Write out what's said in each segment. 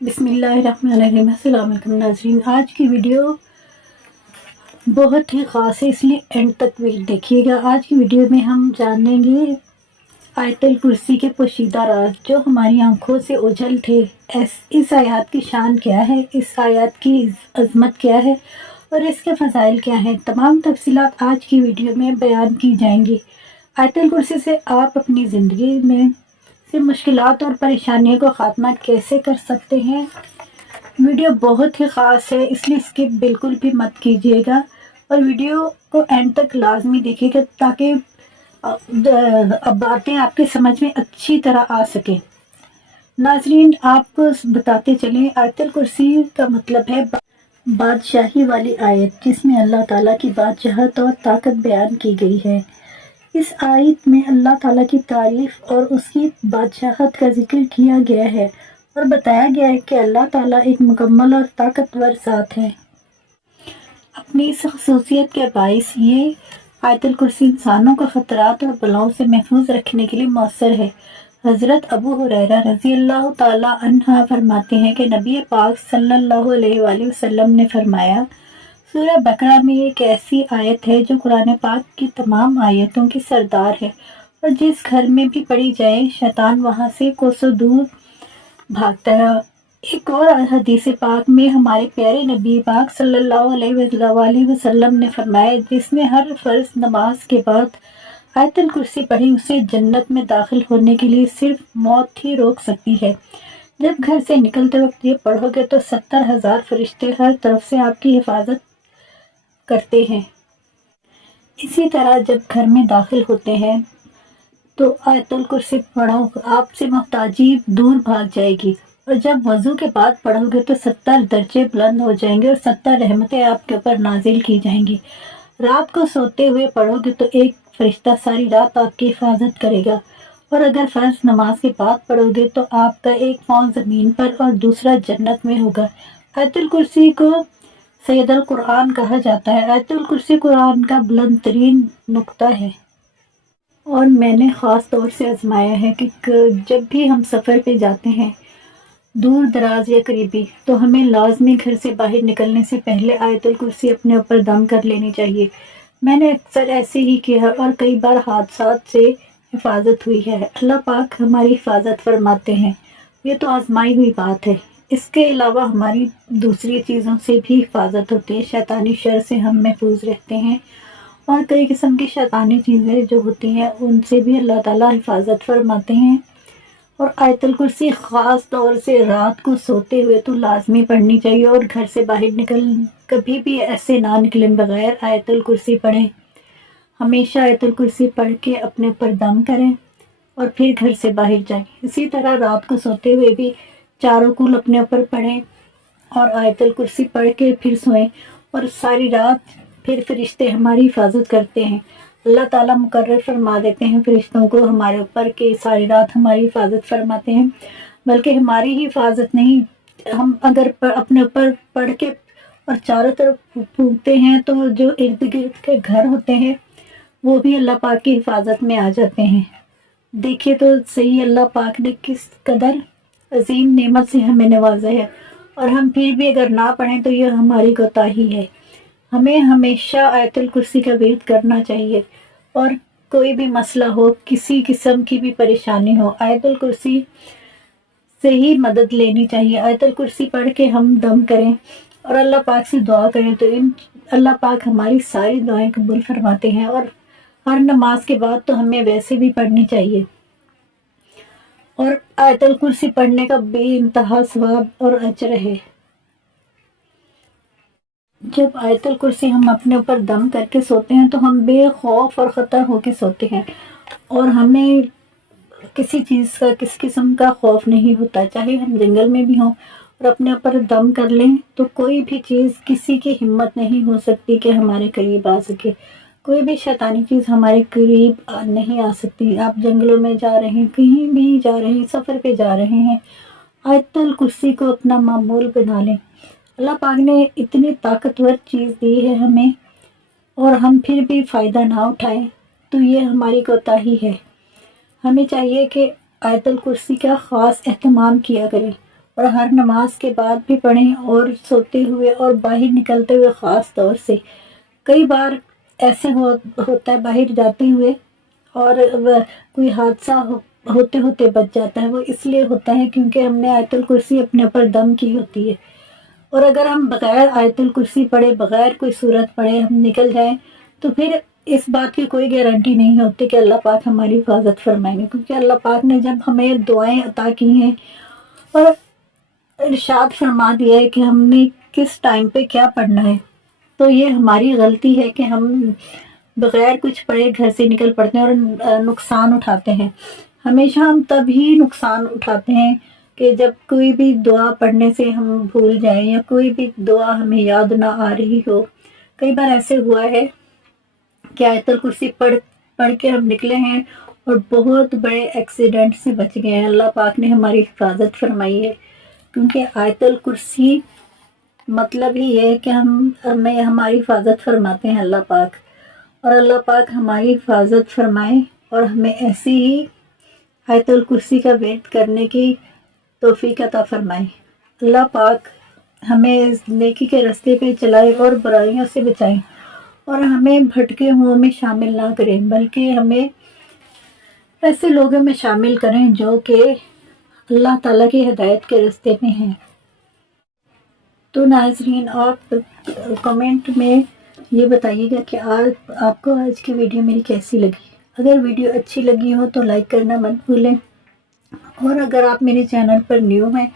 بسم اللہ الرحمن الرحیم۔ السلام علیکم ناظرین، آج کی ویڈیو بہت ہی خاص ہے، اس لیے اینڈ تک دیکھیے گا۔ آج کی ویڈیو میں ہم جانیں گے آیت الکرسی کے پوشیدہ راز جو ہماری آنکھوں سے اوجھل تھے۔ اس آیات کی شان کیا ہے، اس آیات کی عظمت کیا ہے اور اس کے فضائل کیا ہیں، تمام تفصیلات آج کی ویڈیو میں بیان کی جائیں گی۔ آیت الکرسی سے آپ اپنی زندگی میں سے مشکلات اور پریشانیوں کو خاتمہ کیسے کر سکتے ہیں۔ ویڈیو بہت ہی خاص ہے، اس لیے اسکپ بالکل بھی مت کیجیے گا اور ویڈیو کو اینڈ تک لازمی دیکھیے گا تاکہ باتیں آپ کے سمجھ میں اچھی طرح آ سکیں۔ ناظرین، آپ کو بتاتے چلیں، آیت الکرسی کا مطلب ہے بادشاہی والی آیت، جس میں اللہ تعالیٰ کی بادشاہت اور طاقت بیان کی گئی ہے۔ اس آیت میں اللہ تعالیٰ کی تعریف اور اس کی بادشاہت کا ذکر کیا گیا ہے اور بتایا گیا ہے کہ اللہ تعالیٰ ایک مکمل اور طاقتور ذات ہے۔ اپنی اس خصوصیت کے باعث یہ آیت الکرسی انسانوں کو خطرات اور بلاؤں سے محفوظ رکھنے کے لیے مؤثر ہے۔ حضرت ابو ہریرہ رضی اللہ تعالیٰ عنہ فرماتے ہیں کہ نبی پاک صلی اللہ علیہ وآلہ وسلم نے فرمایا، سورہ بقرہ میں ایک ایسی آیت ہے جو قرآن پاک کی تمام آیتوں کی سردار ہے اور جس گھر میں بھی پڑھی جائے شیطان وہاں سے کوسوں دور بھاگتا ہے۔ ایک اور حدیث پاک میں ہمارے پیارے نبی پاک صلی اللہ علیہ وآلہ وسلم نے فرمایا، جس نے ہر فرض نماز کے بعد آیت الکرسی پڑھی اسے جنت میں داخل ہونے کے لیے صرف موت ہی روک سکتی ہے۔ جب گھر سے نکلتے وقت یہ پڑھو گے تو 70,000 فرشتے ہر طرف سے آپ کی حفاظت کرتے ہیں۔ اسی طرح جب گھر میں داخل ہوتے ہیں تو آیت الکرسی پڑھو، آپ سے محتاجی دور بھاگ جائے گی، اور جب وضو کے بعد پڑھو گے تو 70 درجے بلند ہو جائیں گے اور 70 رحمتیں آپ کے اوپر نازل کی جائیں گی۔ رات کو سوتے ہوئے پڑھو گے تو ایک فرشتہ ساری رات آپ کی حفاظت کرے گا، اور اگر فرض نماز کے بعد پڑھو گے تو آپ کا ایک پاؤں زمین پر اور دوسرا جنت میں ہوگا۔ آیت الکرسی کو سید القرآن کہا جاتا ہے۔ آیت الکرسی قرآن کا بلند ترین نقطہ ہے اور میں نے خاص طور سے آزمایا ہے کہ جب بھی ہم سفر پہ جاتے ہیں، دور دراز یا قریبی، تو ہمیں لازمی گھر سے باہر نکلنے سے پہلے آیت الکرسی اپنے اوپر دم کر لینی چاہیے۔ میں نے اکثر ایسے ہی کیا اور کئی بار حادثات سے حفاظت ہوئی ہے۔ اللہ پاک ہماری حفاظت فرماتے ہیں، یہ تو آزمائی ہوئی بات ہے۔ اس کے علاوہ ہماری دوسری چیزوں سے بھی حفاظت ہوتی ہے، شیطانی شر سے ہم محفوظ رہتے ہیں، اور کئی قسم کی شیطانی چیزیں جو ہوتی ہیں ان سے بھی اللہ تعالیٰ حفاظت فرماتے ہیں۔ اور آیت الکرسی خاص طور سے رات کو سوتے ہوئے تو لازمی پڑھنی چاہیے، اور گھر سے باہر کبھی بھی ایسے نہ نکلیں بغیر آیت الکرسی پڑھیں۔ ہمیشہ آیت الکرسی پڑھ کے اپنے اوپر دم کریں اور پھر گھر سے باہر جائیں۔ اسی طرح رات کو سوتے ہوئے بھی چاروں کل اپنے اوپر پڑھیں اور آیت الکرسی پڑھ کے پھر سوئیں، اور ساری رات پھر فرشتے ہماری حفاظت کرتے ہیں۔ اللہ تعالیٰ مقرر فرما دیتے ہیں فرشتوں کو ہمارے اوپر کہ ساری رات ہماری حفاظت فرماتے ہیں، بلکہ ہماری ہی حفاظت نہیں، ہم اگر اپنے اوپر پڑھ کے اور چاروں طرف پھونکتے ہیں تو جو ارد گرد کے گھر ہوتے ہیں وہ بھی اللہ پاک کی حفاظت میں آ جاتے ہیں۔ دیکھیے تو صحیح اللہ پاک نے کس قدر عظیم نعمت سے ہمیں نوازا ہے، اور ہم پھر بھی اگر نہ پڑھیں تو یہ ہماری کوتاہی ہے۔ ہمیں ہمیشہ آیت الکرسی کا ورد کرنا چاہیے، اور کوئی بھی مسئلہ ہو، کسی قسم کی بھی پریشانی ہو، آیت الکرسی سے ہی مدد لینی چاہیے۔ آیت الکرسی پڑھ کے ہم دم کریں اور اللہ پاک سے دعا کریں تو اللہ پاک ہماری ساری دعائیں قبول فرماتے ہیں، اور ہر نماز کے بعد تو ہمیں ویسے بھی پڑھنی چاہیے۔ اور آیت الکرسی پڑھنے کا بے انتہا ثواب اور اجر ہے۔ جب آیت الکرسی ہم اپنے اوپر دم کر کے سوتے ہیں تو ہم بے خوف اور خطر ہو کے سوتے ہیں، اور ہمیں کسی چیز کا، کس قسم کا خوف نہیں ہوتا، چاہے ہم جنگل میں بھی ہوں اور اپنے اوپر دم کر لیں تو کوئی بھی چیز، کسی کی ہمت نہیں ہو سکتی کہ ہمارے قریب آ سکے، کوئی بھی شیطانی چیز ہمارے قریب نہیں آ سکتی۔ آپ جنگلوں میں جا رہے ہیں، کہیں بھی جا رہے ہیں، سفر پہ جا رہے ہیں، آیت الکرسی کو اپنا معمول بنا لیں۔ اللہ پاک نے اتنی طاقتور چیز دی ہے ہمیں، اور ہم پھر بھی فائدہ نہ اٹھائیں تو یہ ہماری کوتاہی ہے۔ ہمیں چاہیے کہ آیت الکرسی کا خاص اہتمام کیا کریں، اور ہر نماز کے بعد بھی پڑھیں، اور سوتے ہوئے اور باہر نکلتے ہوئے خاص طور سے۔ کئی بار ایسے ہوتا ہے باہر جاتے ہوئے اور کوئی حادثہ ہوتے ہوتے بچ جاتا ہے، وہ اس لیے ہوتا ہے کیونکہ ہم نے آیت الکرسی اپنے اوپر دم کی ہوتی ہے، اور اگر ہم بغیر آیت الکرسی پڑھے، بغیر کوئی صورت پڑھے ہم نکل جائیں تو پھر اس بات کی کوئی گارنٹی نہیں ہوتی کہ اللہ پاک ہماری حفاظت فرمائیں گے، کیونکہ اللہ پاک نے جب ہمیں دعائیں عطا کی ہیں اور ارشاد فرما دیا ہے کہ ہم نے کس ٹائم پہ کیا پڑھنا ہے، تو یہ ہماری غلطی ہے کہ ہم بغیر کچھ پڑھے گھر سے نکل پڑتے ہیں اور نقصان اٹھاتے ہیں۔ ہمیشہ ہم تب ہی نقصان اٹھاتے ہیں کہ جب کوئی بھی دعا پڑھنے سے ہم بھول جائیں یا کوئی بھی دعا ہمیں یاد نہ آ رہی ہو۔ کئی بار ایسے ہوا ہے کہ آیت الکرسی پڑھ کے ہم نکلے ہیں اور بہت بڑے ایکسیڈنٹ سے بچ گئے ہیں، اللہ پاک نے ہماری حفاظت فرمائی ہے، کیونکہ آیت الکرسی مطلب ہی یہ ہے کہ ہمیں ہماری حفاظت فرماتے ہیں اللہ پاک، اور اللہ پاک ہماری حفاظت فرمائے اور ہمیں ایسی ہی آیت الکرسی کا ورد کرنے کی توفیق عطا فرمائے۔ اللہ پاک ہمیں اس نیکی کے راستے پہ چلائے اور برائیوں سے بچائے، اور ہمیں بھٹکے ہوں میں شامل نہ کریں، بلکہ ہمیں ایسے لوگوں میں شامل کریں جو کہ اللہ تعالیٰ کی ہدایت کے راستے میں ہیں۔ تو ناظرین، آپ کمنٹ میں یہ بتائیے گا کہ آپ کو آج کی ویڈیو میری کیسی لگی۔ اگر ویڈیو اچھی لگی ہو تو لائک کرنا مت بھولیں، اور اگر آپ میرے چینل پر نیو ہیں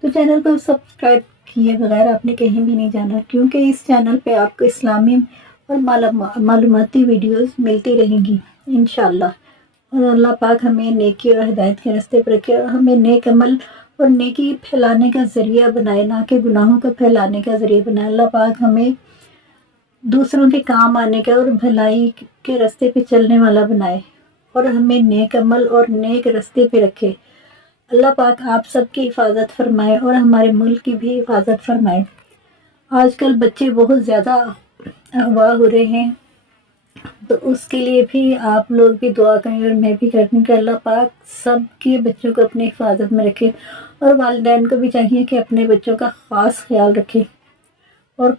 تو چینل کو سبسکرائب کیے بغیر آپ نے کہیں بھی نہیں جانا، کیونکہ اس چینل پہ آپ کو اسلامی اور معلوماتی ویڈیوز ملتی رہیں گی انشاءاللہ۔ اور اللہ پاک ہمیں نیکی اور ہدایت کے راستے پر رکھے، اور ہمیں نیک عمل اور نیکی پھیلانے کا ذریعہ بنائے، نہ کہ گناہوں کو پھیلانے کا ذریعہ بنائے۔ اللہ پاک ہمیں دوسروں کے کام آنے کا اور بھلائی کے راستے پہ چلنے والا بنائے، اور ہمیں نیک عمل اور نیک راستے پہ رکھے۔ اللہ پاک آپ سب کی حفاظت فرمائے اور ہمارے ملک کی بھی حفاظت فرمائے۔ آج کل بچے بہت زیادہ اغوا ہو رہے ہیں، تو اس کے لیے بھی آپ لوگ بھی دعا کریں، اور میں بھی کرتی ہوں کہ اللہ پاک سب کے بچوں کو اپنی حفاظت میں رکھے، اور والدین کو بھی چاہیے کہ اپنے بچوں کا خاص خیال رکھے، اور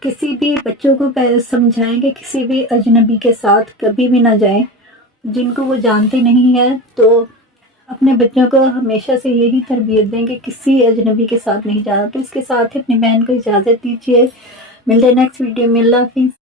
کسی بھی بچوں کو سمجھائیں کہ کسی بھی اجنبی کے ساتھ کبھی بھی نہ جائیں جن کو وہ جانتے نہیں ہیں۔ تو اپنے بچوں کو ہمیشہ سے یہی تربیت دیں کہ کسی اجنبی کے ساتھ نہیں جانا۔ تو اس کے ساتھ ہی اپنی بہن کو اجازت دیجیے، ملتے ہیں نیکسٹ ویڈیو میں، اللہ حافظ۔